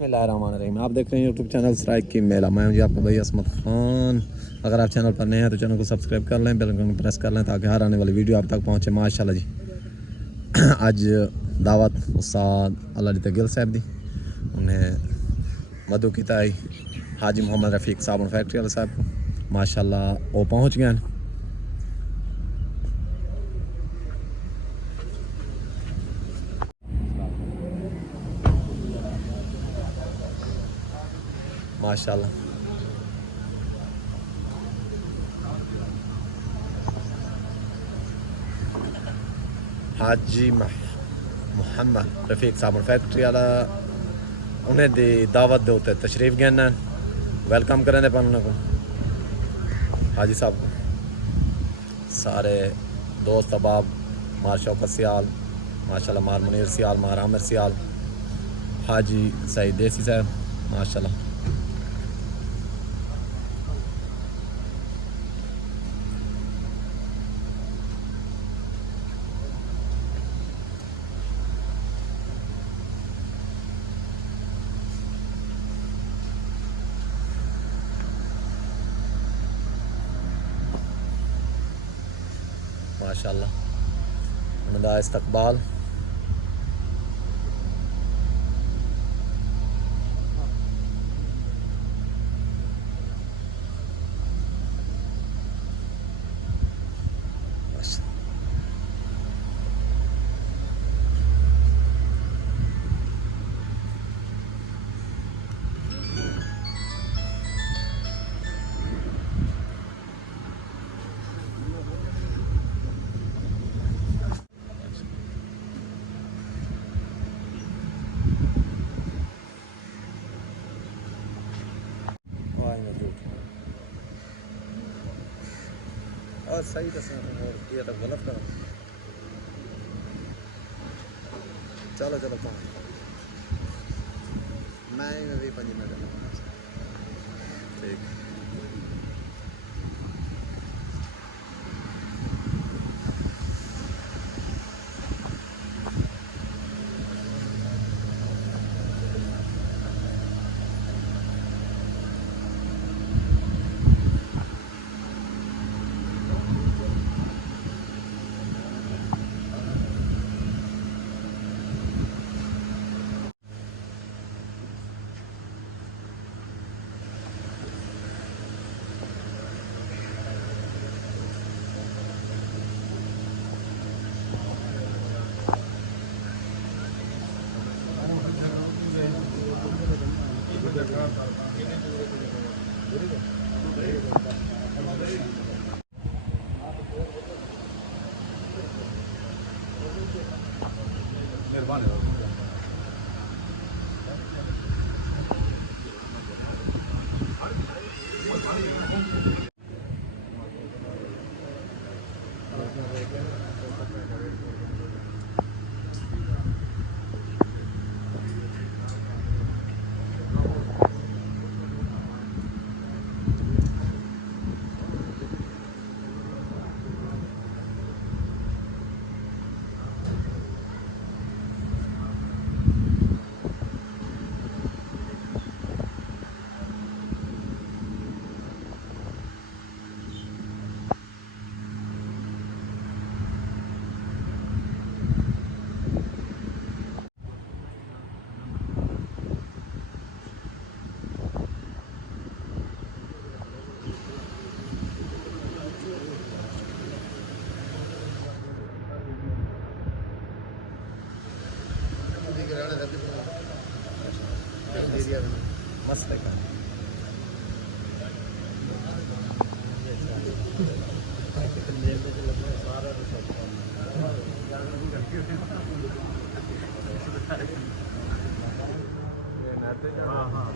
बिस्मिल्लाहिर्रहमानिर्रहीम। आप देख रहे हैं यूट्यूब चैनल सराइक की मेला। मैं हूं जी आपका भाई असमत खान। अगर आप चैनल पर नए हैं तो चैनल को सब्सक्राइब कर लें, बेल आइकन प्रेस कर लें ताकि हर आने वाली वीडियो आप तक पहुंचे। माशाल्लाह जी आज दावत उस्ताद अल्लाह गिल साहब दी उन्हें मधु की ताई हाजी मोहम्मद रफ़ीक साबुन फैक्ट्री वाले साहब को माशाल्लाह वो पहुँच गए हैं। माशाल्लाह हाजी मोहम्मद रफ़ीक साबुन फैक्ट्री वाला उन्हें दी दावत दे उत्ते तशरीफ गए हैं। वेलकम करें पर उन्होंने हाजी साहब को सारे दोस्त अहबाब मार शौकत सियाल माशाल्लाह, मार मुनीर सियाल, मार आमिर सियाल, हाजी सईद देसी साहब माशाल्लाह। माशाल्लाह उनका इस्तकबाल और सही दस ये तो गलत करो। चलो चलो मैं भी पंजी में ठीक। मस्त है हाँ हाँ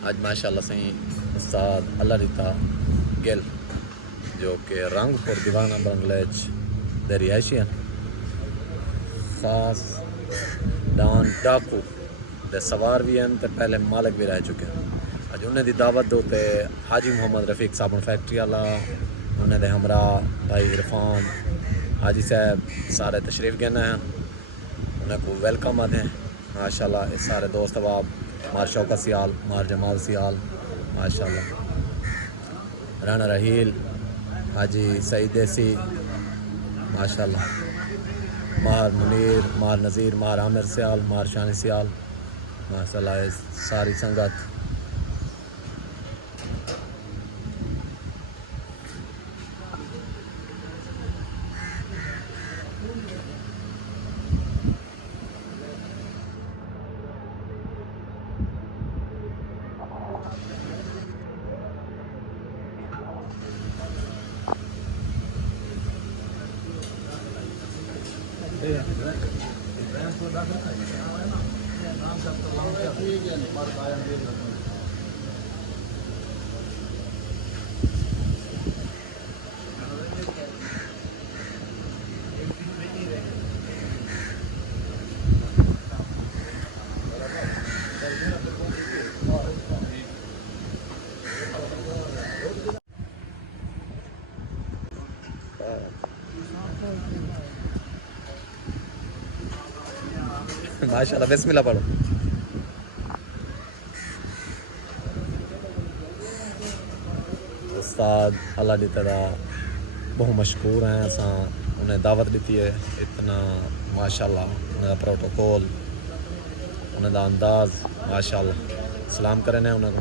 आज माशाल्लाह से उस्ताद अल्लाह रिता गिल जो कि रंगपुर दीवाना बंगलेज दे रिहायशी हैं, खास डान डाकू दे सवार भी हैं तो पहले मालिक भी रह चुके हैं। अज उन्हें दी दावत दो ते हाजी मोहम्मद रफीक साबुन फैक्ट्री वाला उन्हें दे हमरा भाई इरफान हाजी साहब सारे तशरीफ़ गए हैं, उन्हें को वेलकम आते हैं माशाल्लाह। इस सारे दोस्त अहबाब मार शौकत सियाल मार जमाल सियाल माशाल्लाह, राना रहील हाजी सईद देसी माशाल्लाह, मार मुनीर मार नज़ीर मार आमिर सियाल मार शानी सियाल माशाल्लाह। इस सारी संगत माशाल्लाह बिस्मिल्लाह पढ़ो। उस्ताद अल्लाह दी तरह बहुत मशहूर हैं, असा उन्हें दावत दी है इतना माशाल्लाह, उनका प्रोटोकॉल उनका अंदाज माशाल्लाह। सलाम करें हैं उन्होंने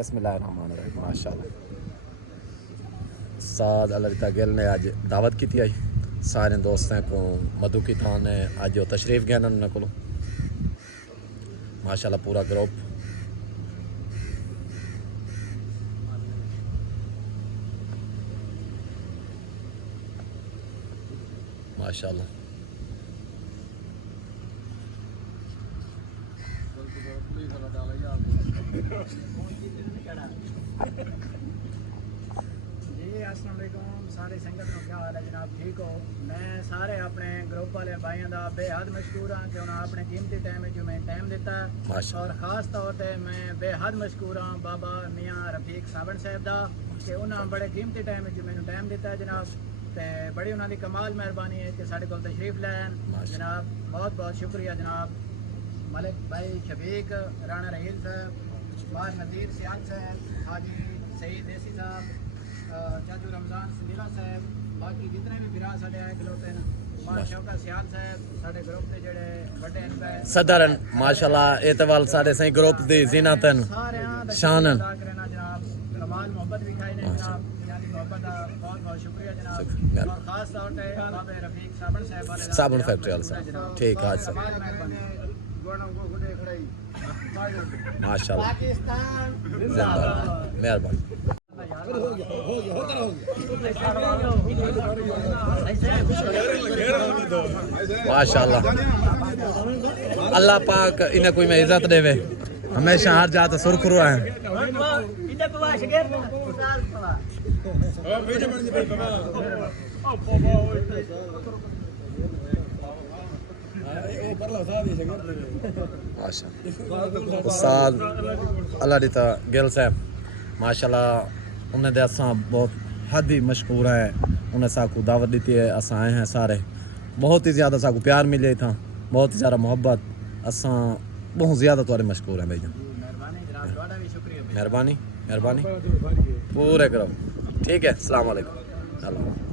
बिस्मिल्लाहिर्रहमानिर्रहीम माशाल्लाह। साद अल्लाह गिल ने अज दावत की आई सारे दोस्तों को मधु की थान है अज वो तशरीफ गए उन्होंने को माशाल्लाह पूरा ग्रुप माशाल्लाह। जी अस्सलाम वालेकुम सारी संगत को क्या हाल है जनाब, ठीक हो? मैं सारे अपने ग्रुप वाले भाइयों का बेहद मशहूर हाँ कि उन्होंने अपने कीमती टाइम जो मैं टाइम दिता और ख़ास तौर पर मैं बेहद मशहूर हाँ बाबा मियाँ रफीक साबन साहब का कि उन्होंने बड़े कीमती टाइम जो मैंने टाइम दिता जनाब, तो बड़ी उन्होंने कमाल मेहरबानी है कि साढ़े को तशरीफ लैन जनाब। बहुत बहुत शुक्रिया जनाब मलिक भाई शफीक राणा रहील साहब बार नज़ीर सियाल साहब, हाजी सईद देसी साहब, चाचू रमजान संदीला साहब, बाकी जितने भी बिरा साढ़े आए खलोते हैं मां शौकत सियाल साहब साढ़े ग्रुप के जेड़े बड़े हैं सदर माशाल्लाह एतवाल साढ़े सही ग्रुप दी ज़ीनतन शानन जनाब कमाल मोहब्बत दिखाई ने जनाब यानी मोहब्बत का बहुत बहुत शुक्रिया जनाब और खास तौर पे बाबे रफीक साबन साहब वाले साबुन फैक्ट्री वाले साहब ठीक है सर माशाल्लाह पाकिस्तान जिंदाबाद मेहरबानी माशाल्लाह अल्लाह पाक इन्हें कोई में इज्जत देवे हमेशा हर जात सुरखरू है माशाल्लाह उस्ताद अल्लाह दी गिल साहब माशाल्लाह उन्हें दे असा बहुत हद ही मशहूर है उन्हें साकू दावत दी है असा आए हैं सारे बहुत ही ज़्यादा साकू प्यार मिले था बहुत ही ज़्यादा मोहब्बत असा बहुत ज़्यादा तुम्हारे मशहूर हैं भाई मेहरबानी मेहरबानी पूरे करो ठीक है अस्सलाम वालेकुम।